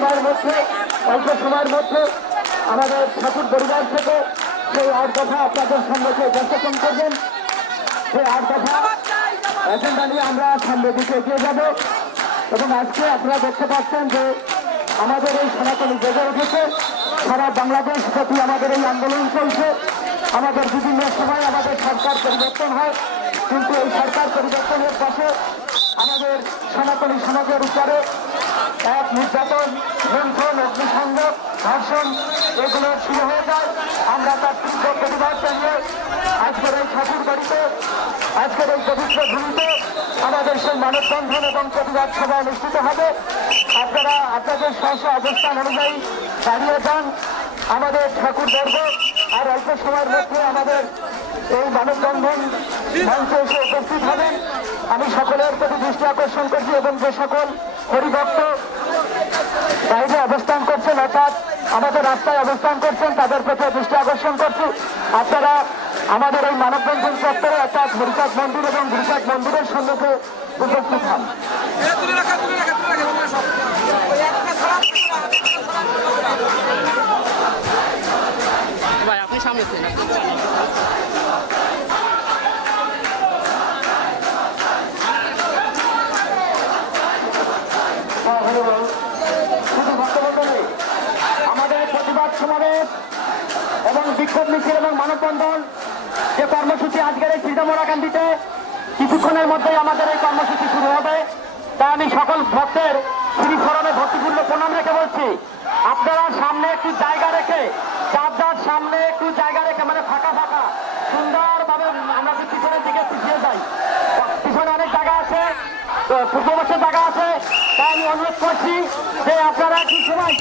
সময়ের মধ্যে, অল্প সময়ের মধ্যে আমাদের ঠাকুর পরিবার থেকে সেই আট কথা আপনাদের সম্মুখে উপস্থাপন করবেন। সেই আট কথা এজেন্ডা নিয়ে আমরা সামনের দিকে এগিয়ে যাব। এবং আজকে আপনারা দেখতে পাচ্ছেন যে আমাদের এই সনাতনী জেগে উঠেছে। সারা বাংলাদেশ প্রতি আমাদের এই আন্দোলন চলছে। আমাদের বিভিন্ন সময় আমাদের সরকার পরিবর্তন হয়। কিন্তু এই সরকার পরিবর্তনের পাশে আমাদের সনাতনী সমাজের উপরে ধর্ষণ এগুলো শুরু হয়ে যায়। আমরা তার তীব্র প্রতিবাদ জানিয়ে আজকের এই ঠাকুর বাড়িতে, আজকের এই পবিত্র ভূমিতে আমাদের সেই মানববন্ধন এবং প্রতিবাদ সভা অনুষ্ঠিত হবে। আপনারা আপনাদের স্ব অবস্থান অনুযায়ী দাঁড়িয়ে যান আমাদের ঠাকুর বর্গ আর অল্প সময়ের মধ্যে আমাদের এই মানববন্ধন মঞ্চে এসে উপস্থিত হবেন। আমি সকলের প্রতি দৃষ্টি আকর্ষণ করছি এবং যে সকল হরিভক্ত বাইরে অবস্থান করছেন, অর্থাৎ আমাদের রাস্তায় অবস্থান করছেন, তাদের প্রতি দৃষ্টি আকর্ষণ করছি। আপনারা আমাদের এই মানববন্ধন চত্বরে অর্থাৎ হরিচাঁদ মন্দির এবং হরিচাঁদ মন্দিরের সম্মুখে উপস্থিত হন। তুলে সমাবেশ এবং বিক্ষোভ মিছিল এবং মানববন্ধন যে কর্মসূচি আজকের এই সীতামোড়াকান্দিতে কিছুক্ষণের মধ্যেই আমাদের এই কর্মসূচি শুরু হবে। তাই আমি সকল ভক্তের শ্রীচরণে ভক্তিপূর্ণ প্রণাম রেখে বলছি, আপনারা সামনে একটু জায়গা রেখে যার সামনে একটু জায়গা রেখে মানে ফাঁকা ফাঁকা, সুন্দরভাবে আমরা যদি পিছনের দিকে পিছিয়ে যাই। পিছনে অনেক জায়গা আছে তো পূর্ব বছর জায়গা আছে। তাই আমি অনুরোধ করছি যে আপনারা কি সময়